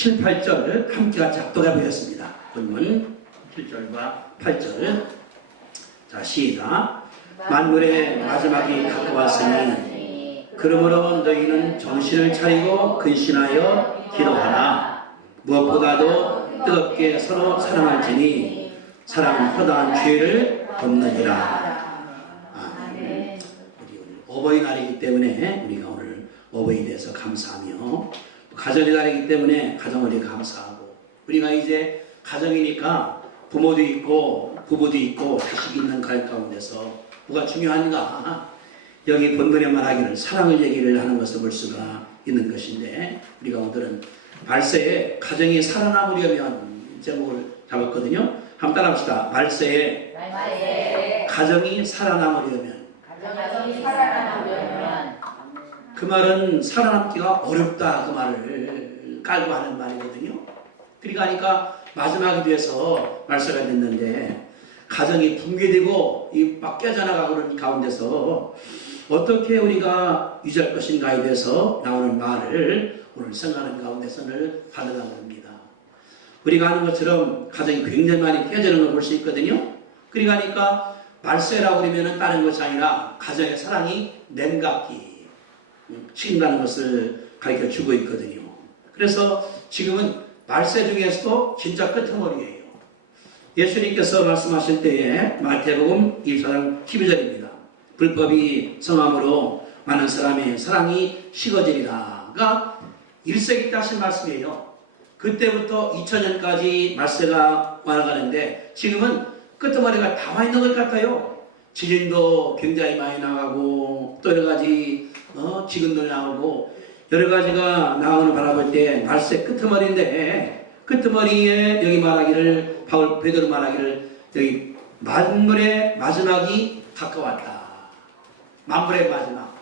7, 8절 함께 같이 합독해 보겠습니다. 본문 7절과 8절. 자, 시작. 만물의 마지막이 가까웠으니 그러므로 너희는 정신을 차리고 근신하여 기도하라. 무엇보다도 뜨겁게 서로 사랑할지니 사랑은 허다한 죄를 덮느니라. 아멘. 우리 어버이날이기 때문에 우리가 오늘 어버이에 대해서 감사하며, 가정의 날이기 때문에 가정을 위해 감사하고, 우리가 이제 가정이니까 부모도 있고 부부도 있고 자식이 있는 가운데서 뭐가 중요한가? 여기 본문에 말하기를 사랑을 얘기를 하는 것을 볼 수가 있는 것인데, 우리가 오늘은 말세에 가정이 살아남으려면 제목을 잡았거든요. 한번 따라합시다. 말세에 가정이 살아남으려면. 그 말은 살아남기가 어렵다, 그 말을 깔고 하는 말이거든요. 그러니까 마지막 기도에서 말세가 됐는데 가정이 붕괴되고 막 깨져나가고 그런 가운데서 어떻게 우리가 유지할 것인가에 대해서 나오는 말을 오늘 생각하는 가운데서는 받아가는 겁니다. 우리가 아는 것처럼 가정이 굉장히 많이 깨지는 걸 볼 수 있거든요. 그러니까 말세라고 그러면 다른 것이 아니라 가정의 사랑이 냉각기 식는다는 것을 가르쳐 주고 있거든요. 그래서 지금은 말세 중에서도 진짜 끄트머리예요. 예수님께서 말씀하실 때에 마태복음 24장 12절입니다. 불법이 성함으로 많은 사람의 사랑이 식어지리라가 1세기 때 하신 말씀이에요. 그때부터 2000년까지 말세가 와가는데 지금은 끄트머리가 다 와 있는 것 같아요. 지진도 굉장히 많이 나가고 또 여러 가지 지근도 나오고 여러 가지가 나오는 바라볼 때 말세 끄트머리인데, 끄트머리에 여기 말하기를 바울 베드로 말하기를 여기 만물의 마지막이 가까웠다. 만물의 마지막.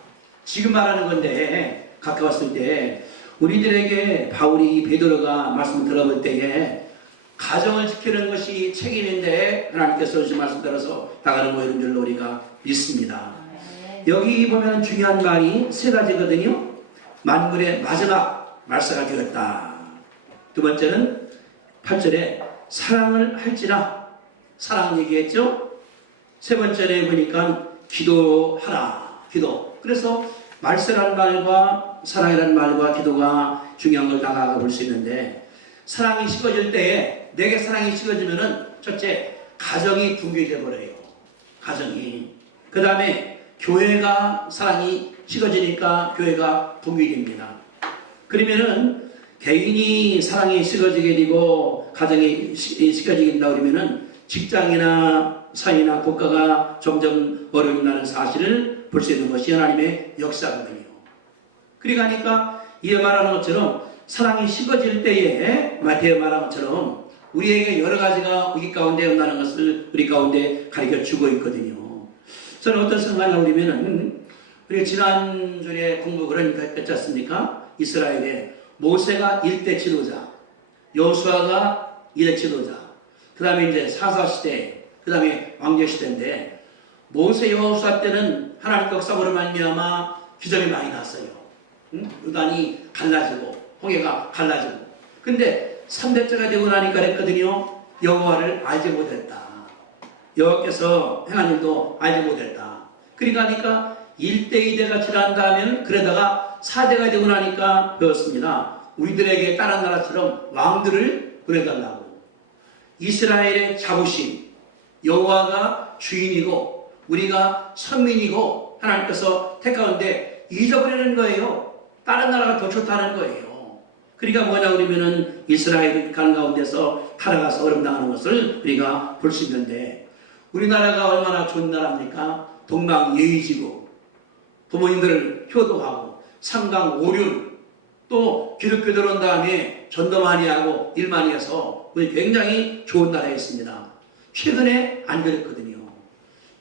지금 말하는 건데 가까웠을 때 우리들에게 바울이 베드로가 말씀을 들어볼 때에 가정을 지키는 것이 책임인데 하나님께서 주신 말씀 따라서 나가는 모이는 줄로 우리가 믿습니다. 여기 보면 중요한 말이 세 가지거든요. 만물의 마지막 말세가 되었다. 두 번째는 8절에 사랑을 할지라, 사랑 얘기했죠. 세 번째에 보니까 기도하라, 기도. 그래서 말세라는 말과 사랑이라는 말과 기도가 중요한 걸 나가 볼 수 있는데, 사랑이 식어질 때에 내게 사랑이 식어지면은 첫째 가정이 붕괴돼 버려요. 가정이. 그 다음에 교회가 사랑이 식어지니까 교회가 붕괴됩니다. 그러면은 개인이 사랑이 식어지게 되고 가정이 식어지게 된다 그러면은 직장이나 사회나 국가가 점점 어려운다는 사실을 볼 수 있는 것이 하나님의 역사거든요. 그러니까 이 말하는 것처럼 사랑이 식어질 때에 마태가 말한 것처럼 우리에게 여러 가지가 우리 가운데 온다는 것을 우리 가운데 가르쳐 주고 있거든요. 저는 어떤 생각을 하냐면, 우리가 지난주에 공부 그러니까 했지 않습니까? 이스라엘에 모세가 1대 지도자, 여호수아가 2대 지도자, 그 다음에 이제 사사시대, 그 다음에 왕조시대인데, 모세 여호수아 때는 하나님 역사로 말미암아 기적이 많이 났어요. 요단이 갈라지고 홍해가 갈라지고. 근데 3대째가 되고 나니까 그랬거든요. 여호와를 알지 못했다. 여호와께서 행한 일도 알지 못했다. 그러니까 1대 2대가 지난다면 그러다가 4대가 되고 나니까 배웠습니다. 우리들에게 다른 나라처럼 왕들을 보내달라고. 이스라엘의 자부심, 여호와가 주인이고 우리가 선민이고 하나님께서 택하는데 잊어버리는 거예요. 다른 나라가 더 좋다는 거예요. 그러니까 뭐냐 그러면은 이스라엘 가는 가운데서 타락해서 어름당하는 것을 우리가 볼 수 있는데, 우리나라가 얼마나 좋은 나라입니까? 동방예의지고 부모님들을 효도하고 삼강 오륜, 또 기독교 들어온 다음에 전도 많이 하고 일 많이 해서 우리 굉장히 좋은 나라에 있습니다. 최근에 안 그랬거든요.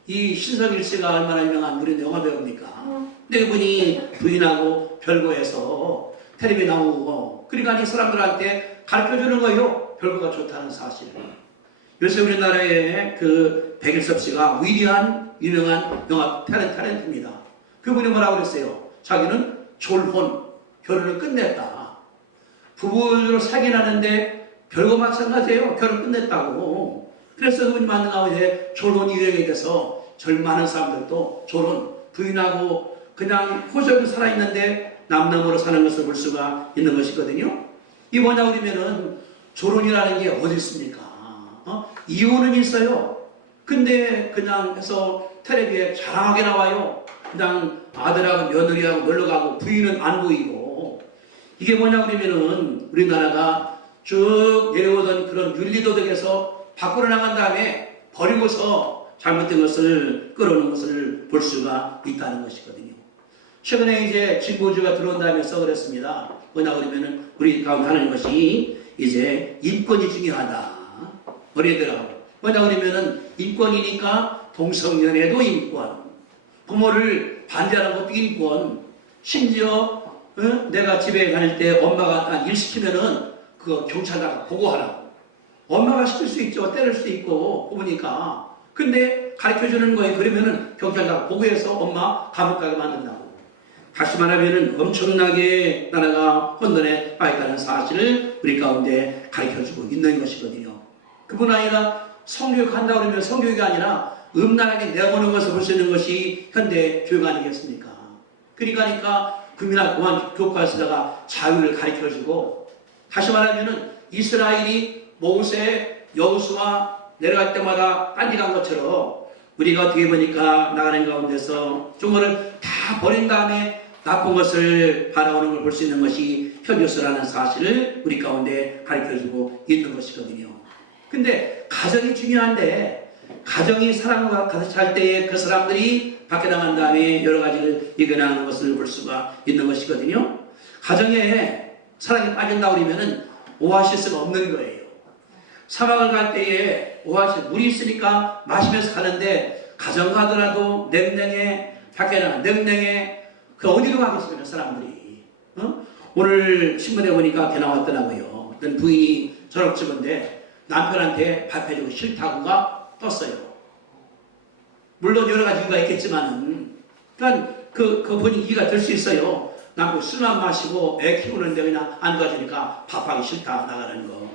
이 신성 1세가 얼마나 유명한 우리 영화 배우입니까? 근데 그분이 부인하고 별거에서 텔레비 나오고, 그러니까 이 사람들한테 가르쳐주는 거예요. 별거가 좋다는 사실을. 요새 우리나라의 그 백일섭 씨가 위대한 유명한 영화 탤런트입니다. 그분이 뭐라고 그랬어요? 자기는 졸혼, 결혼을 끝냈다. 부부로 사귀나는데 별거 마찬가지예요. 결혼 끝냈다고. 그래서 그분이 만난 가운데 결혼이 유행이 돼서 젊은 많은 사람들도 결혼, 부인하고 그냥 호적으로 살아있는데 남남으로 사는 것을 볼 수가 있는 것이거든요. 이게 뭐냐 그러면은 결혼이라는 게 어디 있습니까? 이혼은 있어요. 근데 그냥 해서 텔레비에 자랑하게 나와요. 그냥 아들하고 며느리하고 놀러가고 부인은 안 보이고. 이게 뭐냐 그러면은 우리나라가 쭉 내려오던 그런 윤리도덕에서 밖으로 나간 다음에 버리고서 잘못된 것을 끌어오는 것을 볼 수가 있다는 것이거든요. 최근에 이제 진보주의가 들어온 다음에서 그랬습니다. 뭐냐 그러면은 우리 가운데 하는 것이 이제 인권이 중요하다. 어린애들하고. 뭐냐 그러면은 인권이니까 동성연애도 인권. 부모를 반대하는 것도 인권. 심지어 내가 집에 다닐 때 엄마가 일 시키면은 그 경찰다가 보고하라고. 엄마가 시킬 수 있죠. 때릴 수 있고 부모니까. 근데 가르쳐주는 거예요. 그러면은 경찰다가 보고해서 엄마 감옥 가게 만든다고. 다시 말하면은 엄청나게 나라가 혼돈에 빠졌다는 사실을 우리 가운데 가르쳐주고 있는 것이거든요. 그뿐 아니라 성교육 한다고 그러면 성교육이 아니라 음란하게 내보는 것을 볼 수 있는 것이 현대 교육 아니겠습니까? 그러니까 국민학교만 교과서다가 자유를 가르쳐주고, 다시 말하면은 이스라엘이 모세, 여호수아 내려갈 때마다 딴지간 것처럼 우리가 어떻게 보니까 나가는 가운데서 종교를 다 버린 다음에 나쁜 것을 바라보는 걸 볼 수 있는 것이 현교수라는 사실을 우리 가운데 가르쳐주고 있는 것이거든요. 근데 가정이 중요한데, 가정이 사랑과 가득 찰 때에 그 사람들이 밖에 나간 다음에 여러 가지를 이겨나가는 것을 볼 수가 있는 것이거든요. 가정에 사랑이 빠진다고 그러면은 오아시스가 없는 거예요. 사막을 갈 때에 오아시스, 물이 있으니까 마시면서 가는데 가정 가더라도 냉랭해, 밖에 나가 냉랭해. 그 어디로 가겠습니까, 사람들이? 오늘 신문에 보니까 이렇게 나왔더라고요. 어떤 부인이 전업주부인데 남편한테 밥 해주고 싫다고가 떴어요. 물론 여러 가지 이유가 있겠지만은, 그러니까 그분이 이해가 될 수 있어요. 남편 술만 마시고 애 키우는데 그냥 안 도와주니까 밥하기 싫다 나가는 거.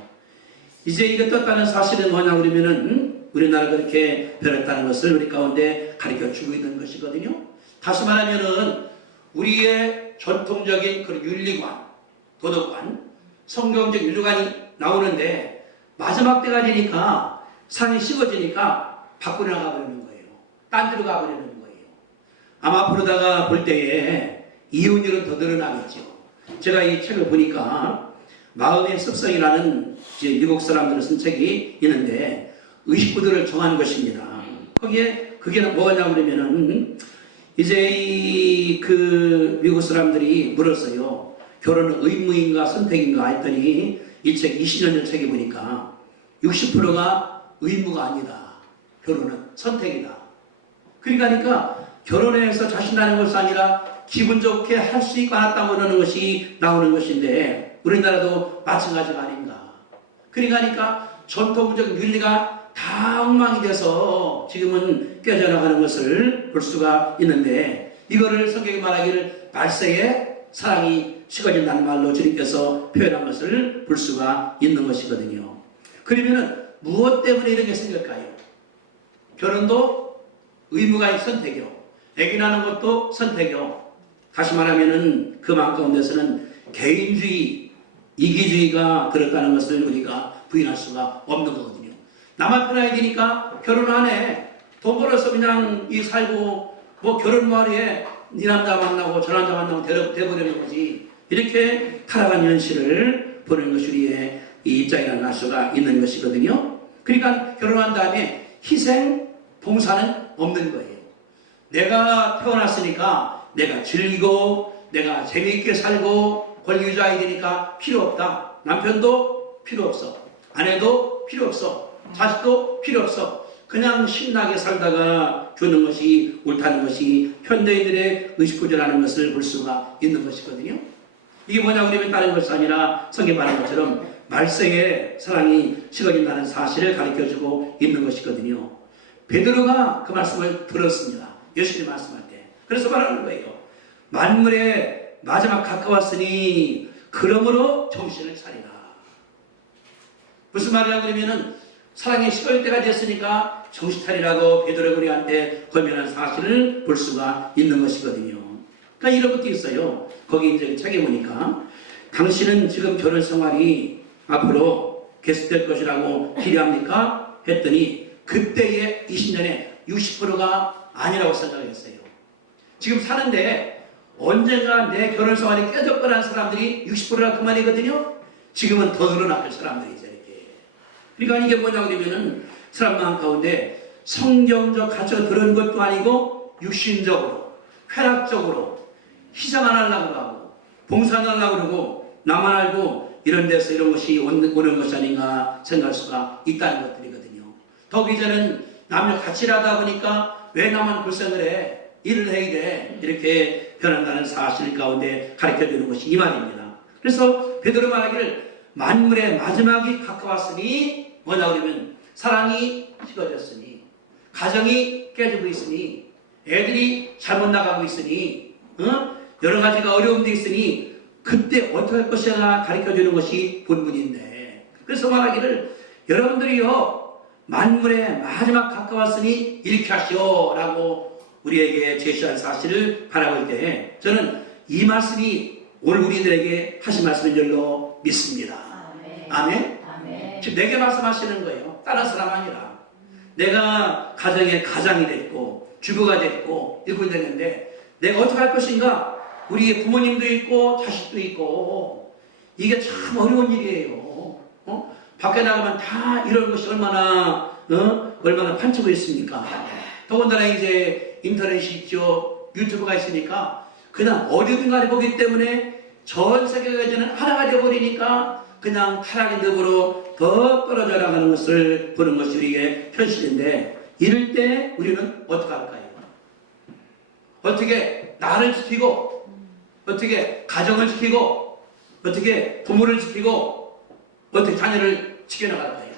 이제 이게 떴다는 사실은 뭐냐 그러면은 우리나라가 그렇게 변했다는 것을 우리 가운데 가르쳐 주고 있는 것이거든요. 다시 말하면은 우리의 전통적인 그런 윤리관, 도덕관, 성경적 윤리관이 나오는데 마지막 때가 되니까 산이 식어지니까 밖으로 나가버리는 거예요. 딴 데로 가버리는 거예요. 아마 앞으로다가 볼 때에 이혼율은 더 늘어나겠죠. 제가 이 책을 보니까 마음의 습성이라는 미국 사람들을 쓴 책이 있는데 의식구들을 정한 것입니다. 거기에 그게 뭐냐고 그러면은 이제 그 미국 사람들이 물었어요. 결혼은 의무인가 선택인가 했더니 이 책 20년 전 책에 보니까 60%가 의무가 아니다. 결혼은 선택이다. 그러니까 결혼해서 자신나는 것이 아니라 기분 좋게 할 수 있고 안 했다고 하는 것이 나오는 것인데 우리나라도 마찬가지가 아닌가. 그러니까 전통적 윤리가 다 엉망이 돼서 지금은 깨져나가는 것을 볼 수가 있는데, 이거를 성경이 말하기를 말세에 사랑이 식어진다는 말로 주님께서 표현한 것을 볼 수가 있는 것이거든요. 그러면은 무엇 때문에 이런 게 생길까요? 결혼도 의무가 있는 선택이요. 애기 낳는 것도 선택이요. 다시 말하면은 그 마음 가운데서는 개인주의, 이기주의가 들었다는 것을 우리가 부인할 수가 없는 거거든요. 나만 편하게 되니까 결혼 안 해. 돈 벌어서 그냥 살고 뭐 결혼 말이에 네 남자 만나고 저 남자 만나고 돼버리는 거지. 이렇게 살아가는 현실을 보는 것이 우리의 이 입장이라는 알 수가 있는 것이거든요. 그러니까 결혼한 다음에 희생, 봉사는 없는 거예요. 내가 태어났으니까 내가 즐기고 내가 재미있게 살고 권리주의자 되니까 필요 없다. 남편도 필요 없어. 아내도 필요 없어. 자식도 필요 없어. 그냥 신나게 살다가 주는 것이 옳다는 것이 현대인들의 의식구조라는 것을 볼 수가 있는 것이거든요. 이게 뭐냐고 그러면 다른 것이 아니라 성경 말한 것처럼 말세에 사랑이 식어진다는 사실을 가르쳐주고 있는 것이거든요. 베드로가 그 말씀을 들었습니다. 예수님 말씀할 때. 그래서 말하는 거예요. 만물의 마지막 가까웠으니 그러므로 정신을 차리라. 무슨 말이냐 그러면은 사랑이 식을 때가 됐으니까 정신 차리라고 베드로가 우리한테 권면한 사실을 볼 수가 있는 것이거든요. 그러니까 이런 것도 있어요. 거기 이제 책에 보니까 당신은 지금 결혼 생활이 앞으로 계속될 것이라고 기대합니까? 했더니 그때의 20년에 60%가 아니라고 생각했어요. 지금 사는데 언젠가 내 결혼 생활이 깨졌거라는 사람들이 60%라 그 말이거든요. 지금은 더 늘어날 사람들이죠. 이렇게. 그러니까 이게 뭐냐 그러면은 사람 마음 가운데 성경적 가치가 들어온 것도 아니고 육신적으로, 쾌락적으로 희생 안 하려고 하고 봉사 안 하려고 그러고 나만 알고 이런 데서 이런 것이 오는 것이 아닌가 생각할 수가 있다는 것들이거든요. 더욱이 이제는 남녀 같이 일하다 보니까 왜 나만 고생을 해? 일을 해야 돼. 이렇게 변한다는 사실 가운데 가르쳐주는 것이 이 말입니다. 그래서 베드로 말하기를 만물의 마지막이 가까웠으니 뭐냐 그러면 사랑이 식어졌으니 가정이 깨지고 있으니 애들이 잘못 나가고 있으니 여러 가지가 어려움도 있으니 그때 어떻게 할 것이냐 가르쳐주는 것이 본문인데 그래서 말하기를 여러분들이요 만물의 마지막 가까웠으니 일으키 하시오 라고 우리에게 제시한 사실을 바라볼 때 저는 이 말씀이 오늘 우리들에게 하신 말씀인 줄로 믿습니다. 아멘? 아멘? 지금 내게 말씀하시는 거예요. 다른 사람 아니라. 내가 가정의 가장이 됐고 주부가 됐고 일꾼이 됐는데 내가 어떻게 할 것인가? 우리 부모님도 있고 자식도 있고 이게 참 어려운 일이에요. 밖에 나가면 다 이런 것이 얼마나 판치고 있습니까? 더군다나 이제 인터넷이 있죠. 유튜브가 있으니까 그냥 어디든 간에 보기 때문에 전 세계가 이제는 하나가 되어버리니까 그냥 타락의 늪으로 더 떨어져 나가는 것을 보는 것이 우리의 현실인데 이럴 때 우리는 어떻게 할까요? 어떻게 나를 지키고 어떻게 가정을 지키고 어떻게 부모를 지키고 어떻게 자녀를 지켜나갈까요?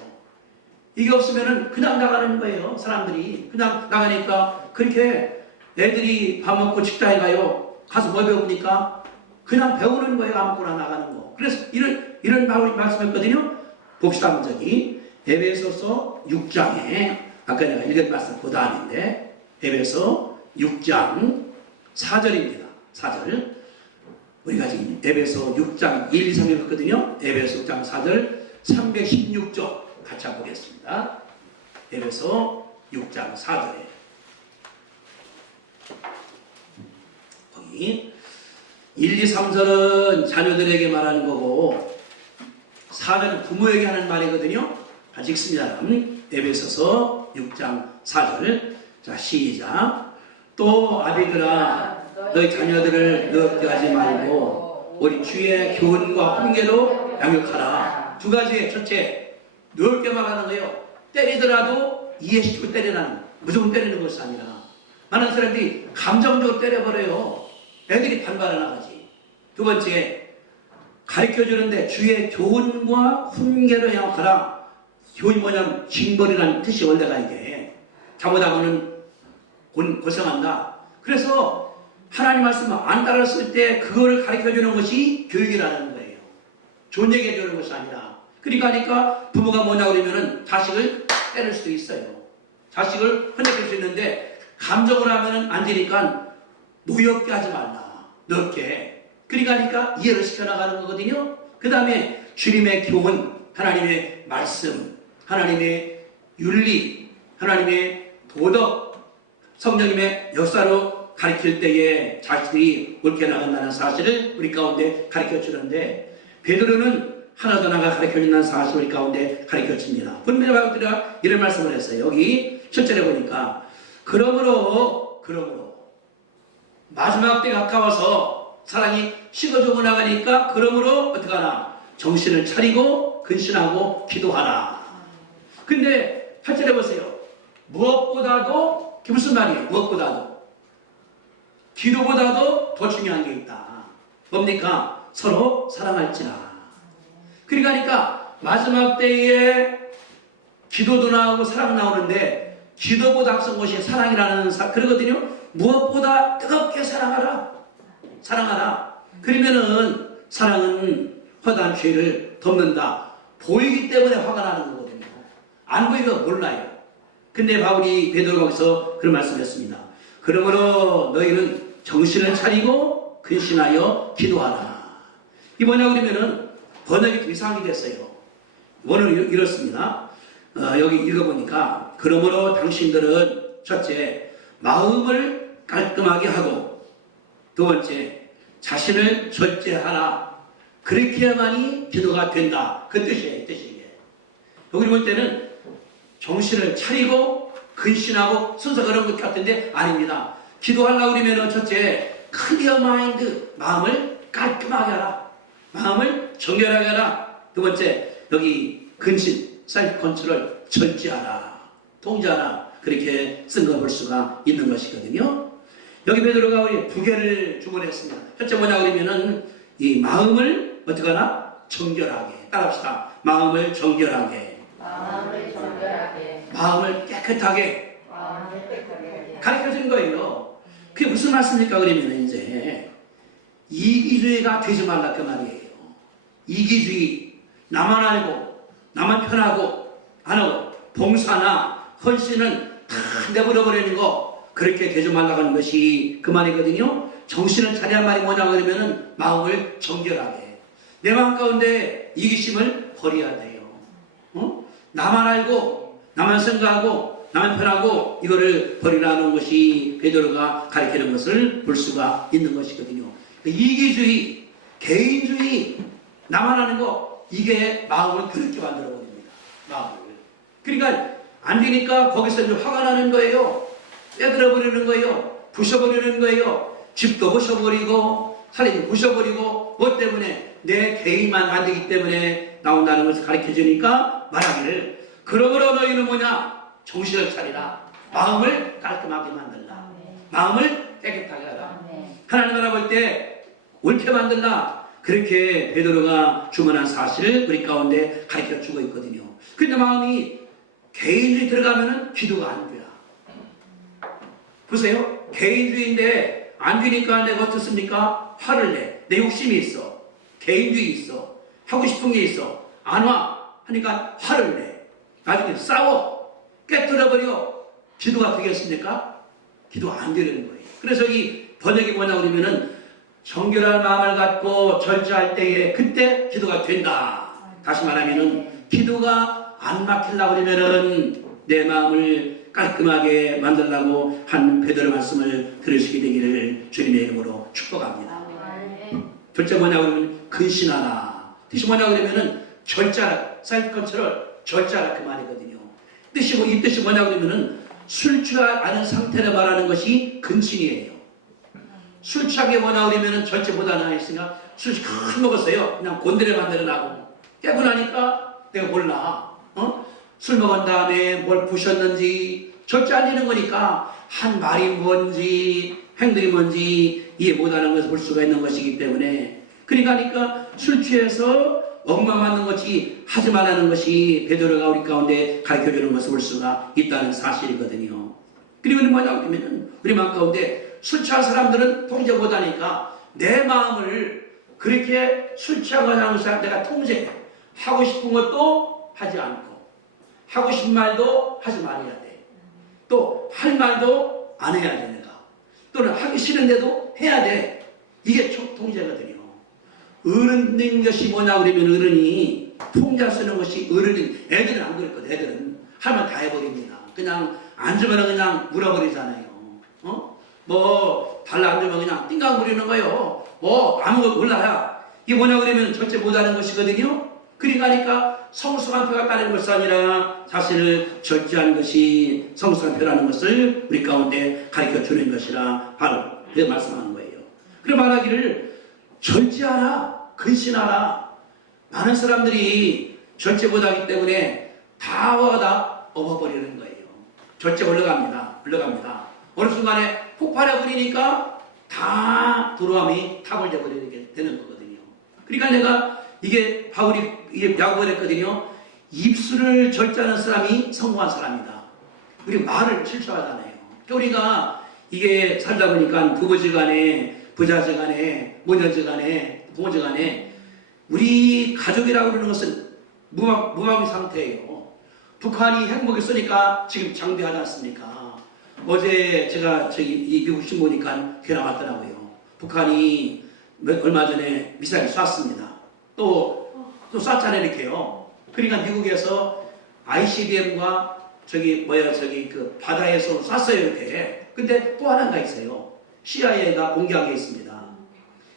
이게 없으면은 그냥 나가는 거예요. 사람들이 그냥 나가니까 그렇게 애들이 밥 먹고 직장에 가요. 가서 뭐 배웁니까? 그냥 배우는 거예요. 아무거나 나가는 거. 그래서 이런 말씀했거든요. 봅시다. 저기 에베소서 6장에 아까 내가 읽은 말씀 그 다음인데 에베소 6장 4절입니다. 4절 우리가 지금 에베소 6장 1, 2, 3을 했거든요. 에베소 6장 4절 316쪽 같이 한번 보겠습니다. 에베소 6장 4절에 거기 1, 2, 3절은 자녀들에게 말하는 거고 4절은 부모에게 하는 말이거든요. 같이 읽습니다. 에베소서 6장 4절 자 시작 또 아비들아 너희 자녀들을 늙게 하지 말고 우리 주의 교훈과 훈계로 양육하라. 두 가지 첫째 넓게 말하는 거예요. 때리더라도 이해시키고 때리라는 무조건 때리는 것이 아니라 많은 사람들이 감정적으로 때려버려요. 애들이 반발을 나가지. 두 번째 가르쳐주는데 주의 교훈과 훈계로 양육하라. 교훈이 뭐냐면 징벌이라는 뜻이 원래가 이게 잘못하고는 고생한다. 그래서 하나님 말씀을 안 따랐을 때 그거를 가르쳐주는 것이 교육이라는 거예요. 좋은 얘기 해주는 것이 아니라 그러니까 부모가 뭐냐 그러면은 자식을 때릴 수도 있어요. 자식을 혼내킬 수 있는데 감정을 하면은 안 되니까 노엽게 하지 말라. 넓게. 그러니까 이해를 시켜나가는 거거든요. 그 다음에 주님의 교훈, 하나님의 말씀, 하나님의 윤리, 하나님의 도덕, 성령님의 역사로 가르칠 때에 자식들이 옳게 나간다는 사실을 우리 가운데 가르쳐 주는데 베드로는 하나 더 나가 가르쳐 준다는 사실을 우리 가운데 가르쳐 줍니다. 분명히 바울이 이런 말씀을 했어요. 여기 7절에 보니까 그러므로 마지막 때 가까워서 사랑이 식어져 나가니까 그러므로 어떻게 하나 정신을 차리고 근신하고 기도하라. 근데 8절에 보세요. 무엇보다도 무슨 말이에요? 무엇보다도 기도보다도 더 중요한 게 있다. 뭡니까? 서로 사랑할지라. 그러니까 마지막 때에 기도도 나오고 사랑 나오는데 기도보다 앞선 것이 사랑이라는 그러거든요. 무엇보다 뜨겁게 사랑하라. 그러면은 사랑은 허다한 죄를 덮는다. 보이기 때문에 화가 나는 거거든요. 안 보이면 몰라요. 근데 베드로가 거기서 그런 말씀을 했습니다. 그러므로 너희는 정신을 차리고 근신하여 기도하라. 이 뭐냐 그러면은 번역이 좀 이상하게 됐어요. 원어는 이렇습니다. 여기 읽어보니까 그러므로 당신들은 첫째 마음을 깔끔하게 하고 두 번째 자신을 절제하라. 그렇게 해야만이 기도가 된다. 그 뜻이에요. 여기 볼 때는 정신을 차리고 근신하고 순서 그런 것 같은데 아닙니다. 기도하려고 그러면 첫째 클리어 마인드, 마음을 깔끔하게 하라. 마음을 정결하게 하라. 두 번째 여기 근신, 셀프 컨트롤, 절제하라. 통제하라. 그렇게 쓴 거 볼 수가 있는 것이거든요. 여기 베드로가 우리 두 개를 주문했습니다. 첫째 뭐냐 그러면은 이 마음을 어떻게 하나? 정결하게. 따라합시다. 마음을 정결하게. 마음을 정결하게. 마음을 깨끗하게. 마음을 깨끗하게. 가르쳐 주는 거예요. 그게 무슨 말씀입니까? 그러면 이제 이기주의가 되지 말라 그 말이에요. 이기주의. 나만 알고 나만 편하고 안 하고 봉사나 헌신은 다 내버려버리는 거 그렇게 되지 말라고 하는 것이 그 말이거든요. 정신을 차려야 말이 뭐냐 그러면은 마음을 정결하게. 내 마음 가운데 이기심을 버려야 돼요. 나만 알고 나만 생각하고 나만 편하고 이거를 버리라는 것이 베드로가 가르치는 것을 볼 수가 있는 것이거든요. 이기주의, 개인주의, 나만 하는 거 이게 마음을 그렇게 만들어 버립니다. 마음을. 그러니까 안 되니까 거기서 이제 화가 나는 거예요. 빼들어 버리는 거예요. 부셔버리는 거예요. 집도 부셔버리고 살림도 부셔버리고 뭐 때문에 내 개인만 안 되기 때문에 나온다는 것을 가르쳐 주니까 말하기를 그러므로 너희는 뭐냐? 정신을 차리라. 마음을 깔끔하게 만들라. 마음을 깨끗하게 하라. 하나님 알아볼 때 옳게 만들라. 그렇게 베드로가 주문한 사실을 우리 가운데 가르쳐 주고 있거든요. 근데 마음이 개인주의 들어가면은 기도가 안 돼요. 보세요. 개인주의인데 안 되니까 내가 어떻습니까? 화를 내. 내 욕심이 있어. 개인주의 있어. 하고 싶은 게 있어. 안 와. 하니까 화를 내. 나중에 싸워. 깨뜨려버려. 기도가 되겠습니까? 기도 안 되는 거예요. 그래서 이 번역이 뭐냐 그러면은 정결한 마음을 갖고 절제할 때에 그때 기도가 된다. 다시 말하면은 기도가 안 막히려고 그러면은 내 마음을 깔끔하게 만들라고 한 베드로 말씀을 들으시게 되기를 주님의 이름으로 축복합니다. 둘째 뭐냐 그러면 근신하라. 뜻이 뭐냐 그러면은 절제하라. 셀프 컨트롤, 절제하라 그 말이거든요. 이 뜻이 뭐냐 그러면은 술 취하지 않은 상태를 말하는 것이 근신이에요. 술 취하게 뭐냐 그러면은 절제 못하나 했으니까 술 큰 먹었어요. 그냥 곤드레 만들어 나고 깨고 나니까 내가 몰라. 술 먹은 다음에 뭘 부셨는지 절제 안 되는 거니까 한 말이 뭔지 행동이 뭔지 이해 못하는 것을 볼 수가 있는 것이기 때문에 그러니까 술 취해서 엉망 맞는 것이 하지 말라는 것이 베드로가 우리 가운데 가르쳐주는 것을 볼 수가 있다는 사실이거든요. 그리고 뭐냐 그러면 우리 마음 가운데 술 취한 사람들은 통제 못하니까 내 마음을 그렇게 술 취하고 하는 사람 내가 통제해. 하고 싶은 것도 하지 않고 하고 싶은 말도 하지 말아야 돼. 또 할 말도 안 해야 돼 내가. 또는 하기 싫은데도 해야 돼. 이게 통제거든요. 어른인 것이 뭐냐 그러면 어른이 통제 쓰는 것이 어른인 애들은 안 그랬거든. 애들은 하면 다 해버립니다. 그냥 앉으면 그냥 물어버리잖아요. 뭐 달라 앉으면 그냥 띵강 부리는 거예요. 뭐 아무것도 몰라야. 이게 뭐냐 그러면 절제 못하는 것이거든요. 그러니까 성숙한 표가 따르는 것이 아니라 자신을 절제하는 것이 성숙한 표라는 것을 우리 가운데 가르쳐 주는 것이라 바로 그 말씀하는 거예요. 그래 말하기를 절제하라, 근신하라. 많은 사람들이 절제 못하기 때문에 다와 다 업어버리는 거예요. 절제 올라갑니다. 어느 순간에 폭발해버리니까 다 두려움이 탑을 돼버리게 되는 거거든요. 그러니까 내가 이게 바울이 야고보를 했거든요. 입술을 절제하는 사람이 성공한 사람이다. 우리 말을 실수하잖아요. 우리가 이게 살다 보니까 부부지간에 부자지간에 모녀지간에 부모지간에 우리 가족이라고 그러는 것은 무방비 상태예요. 북한이 핵무기 쏘니까 지금 장비하지 않습니까? 어제 제가 이 미국 신문 보니까 그게 나왔더라고요. 북한이 얼마 전에 미사일 쐈습니다. 또 쐈잖아요, 이렇게요. 그러니까 미국에서 ICBM과 그 바다에서 쐈어요, 이렇게. 근데 또 하나가 있어요. CIA가 공개한 게 있습니다.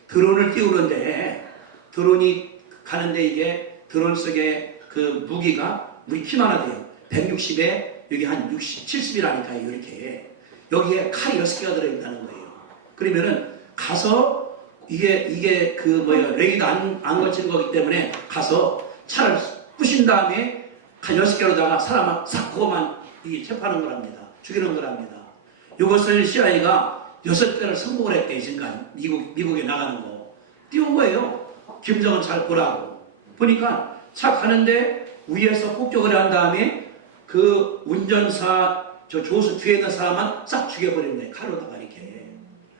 드론을 띄우는데, 드론이 가는데 이게 드론 속에 그 무기가 우리 키만 하대요. 160에 여기 한 60, 70이라니까요, 이렇게. 여기에 칼이 6개가 들어있다는 거예요. 그러면은 가서 이게 레이더 안 거치는 거기 때문에 가서 차를 부신 다음에 한 6개로다가 사람을 싹 그거만 체포하는 거랍니다. 죽이는 거랍니다. 이것을 CIA가 6개를 성공을 했대요, 지금까지. 미국에 나가는 거. 띄운 거예요. 김정은 잘 보라고. 보니까 차 가는데 위에서 폭격을 한 다음에 그 운전사, 조수 뒤에 있는 사람만 싹 죽여버리는 거예요. 칼로다가 이렇게.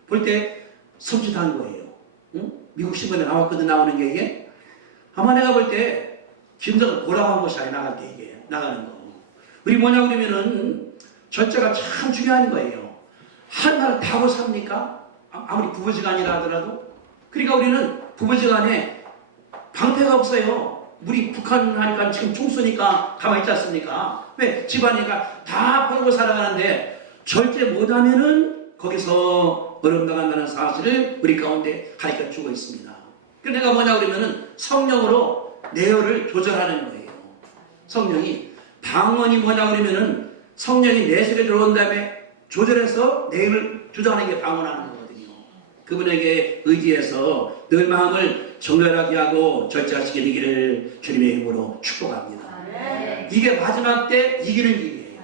볼 때 섬찟한 거예요. 응? 미국 신문에 나왔거든, 나오는 게 이게. 아마 내가 볼 때 김정은 보라고 한 것이 아니라 나갈 때 이게. 나가는 거. 우리 뭐냐 그러면은 절제가 참 중요한 거예요. 하나를 다 하고 삽니까? 아무리 부부지간이라 하더라도. 그러니까 우리는 부부지간에 방패가 없어요. 우리 북한 하니까 지금 총 쏘니까 가만히 있지 않습니까? 왜? 집안이니까 다 벌고 살아가는데 절제 못하면은 거기서 어려움당한다는 사실을 우리 가운데 가르쳐 주고 있습니다. 그래서 내가 뭐냐 그러면은 성령으로 내열을 조절하는 거예요. 성령이. 방언이 뭐냐 그러면은 성령이 내 속에 들어온 다음에 조절해서 내열을 조절하는 게 방언하는 거거든요. 그분에게 의지해서 늘 마음을 정결하게 하고 절제하시게 되기를 주님의 이름으로 축복합니다. 이게 마지막 때 이기는 길이에요.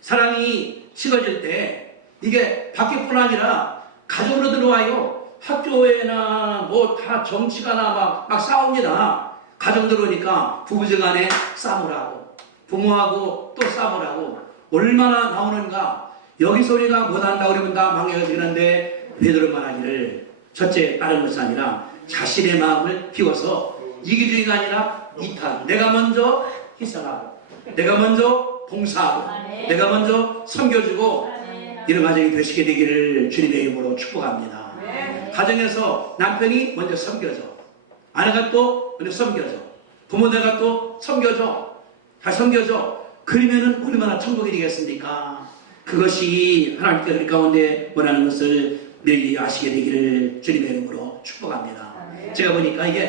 사랑이 식어질 때 이게 밖에뿐 아니라 가정으로 들어와요. 학교에나 뭐 다 정치가나 막 싸웁니다. 가정 들어오니까 부부지간에 싸움을 하고 부모하고 또 싸움을 하고 얼마나 나오는가. 여기서 우리가 못한다고 그러면 다 망해가 되는데 베드로 말하기를 첫째 다른 것이 아니라 자신의 마음을 비워서 이기주의가 아니라 이탈. 내가 먼저 희생하고 내가 먼저 봉사하고 내가 먼저 섬겨주고 이런 가정이 되시게 되기를 주님의 이름으로 축복합니다. 가정에서 남편이 먼저 섬겨줘. 아내가 또 먼저 섬겨줘. 부모들가 또 섬겨줘. 잘 섬겨줘. 그러면은 얼마나 천국이 되겠습니까? 그것이 하나님께서 우리 가운데 원하는 것을 늘 아시게 되기를 주님의 이름으로 축복합니다. 제가 보니까 이게